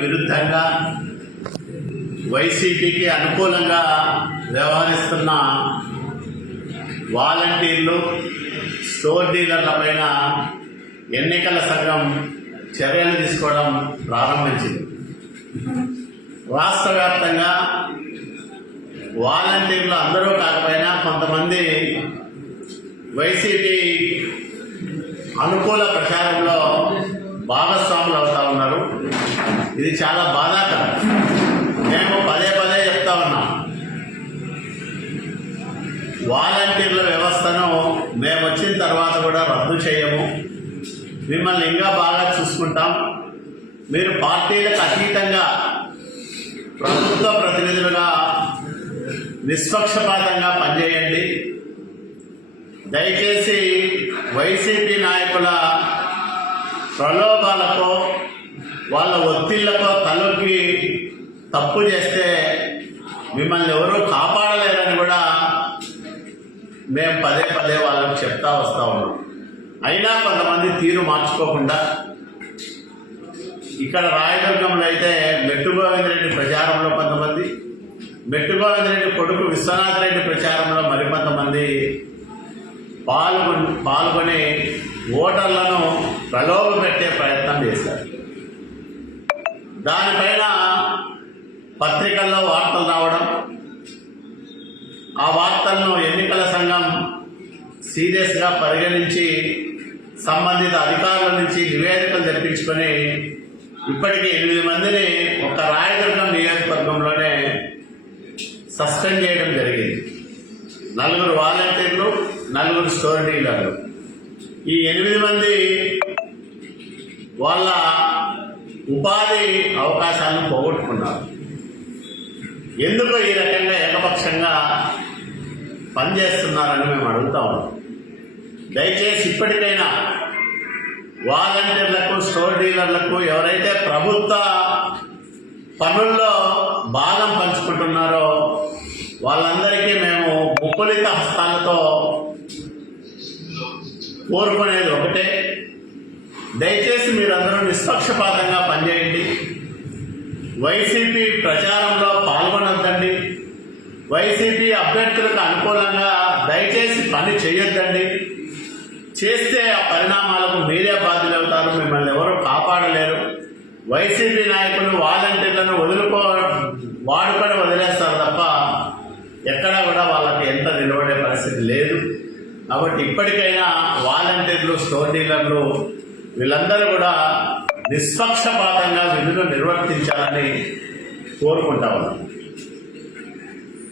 విరుద్ధంగా వైసీపీకి అనుకూలంగా వ్యవహరిస్తున్న వాలంటీర్లు స్టోర్ డీలర్ల పైన ఎన్నికల సంఘం చర్యలు తీసుకోవడం ప్రారంభించింది రాష్ట్ర వ్యాప్తంగా వాలంటీర్లు అందరూ కాకపోయినా కొంతమంది వైసీపీ అనుకూల ప్రచారంలో భాగస్వాములు అవుతారు ఇది చాలా బాధాకరం మేము పదే పదే చెప్తా ఉన్నాం వాలంటీర్ల వ్యవస్థను మేము వచ్చిన తర్వాత కూడా రద్దు చేయము మిమ్మల్ని ఇంకా బాగా చూసుకుంటాం మీరు పార్టీలకు అతీతంగా ప్రభుత్వ ప్రతినిధులుగా నిష్పక్షపాతంగా పనిచేయండి దయచేసి వైసీపీ నాయకుల ప్రలోభాలతో వాళ్ళ ఒత్తిళ్లతో తలొక్కి తప్పు చేస్తే మిమ్మల్ని ఎవరూ కాపాడలేరని కూడా మేము పదే పదే వాళ్ళకి చెప్తా వస్తా ఉన్నాం అయినా కొంతమంది తీరు మార్చుకోకుండా ఇక్కడ రాయదుర్గంలో అయితే మెట్టు గోవిందరెడ్డి ప్రచారంలో కొంతమంది మెట్టు గోవిందరెడ్డి కొడుకు విశ్వనాథ్ రెడ్డి ప్రచారంలో మరికొంతమంది పాల్గొని పాల్గొని ఓటర్లను ప్రలోభ పెట్టే ప్రయత్నం చేశారు దానిపైన పత్రికల్లో వార్తలు రావడం ఆ వార్తలను ఎన్నికల సంఘం సీరియస్గా పరిగణించి సంబంధిత అధికారుల నుంచి నివేదికలు తెప్పించుకొని ఇప్పటికీ ఎనిమిది మందిని ఒక రాయదుర్గం నియోజకవర్గంలోనే సస్పెండ్ చేయడం జరిగింది నలుగురు వాలంటీర్లు నలుగురు స్టోరీలర్లు ఈ ఎనిమిది మంది వాళ్ళ ఉపాధి అవకాశాలను పోగొట్టుకున్నారు ఎందుకు ఈ రకంగా ఏకపక్షంగా పనిచేస్తున్నారని మేము అడుగుతా ఉన్నాం దయచేసి ఇప్పటికైనా వాలంటీర్లకు స్టోర్ డీలర్లకు ఎవరైతే ప్రభుత్వ పనుల్లో భాగం పంచుకుంటున్నారో వాళ్ళందరికీ మేము ముప్పలిత హస్తాలతో కోరుకునేది ఒకటే దయచేసి మీరందరూ నిష్పక్షపాతంగా పనిచేయండి వైసీపీ ప్రచారంలో పాల్గొనొద్దండి వైసీపీ అభ్యర్థులకు అనుకూలంగా దయచేసి పని చేయొద్దండి చేస్తే ఆ పరిణామాలకు మీరే బాధ్యులవుతారు మిమ్మల్ని ఎవరు కాపాడలేరు వైసీపీ నాయకులు వాలంటీర్లను వదులుకో వాడుకొని వదిలేస్తారు తప్ప ఎక్కడా కూడా వాళ్ళకి ఎంత నిలబడే పరిస్థితి లేదు కాబట్టి ఇప్పటికైనా వాలంటీర్లు స్టోర్ డీలర్లు వీళ్ళందరూ కూడా నిష్పక్షపాతంగా విధులు నిర్వర్తించాలని కోరుకుంటా ఉన్నాను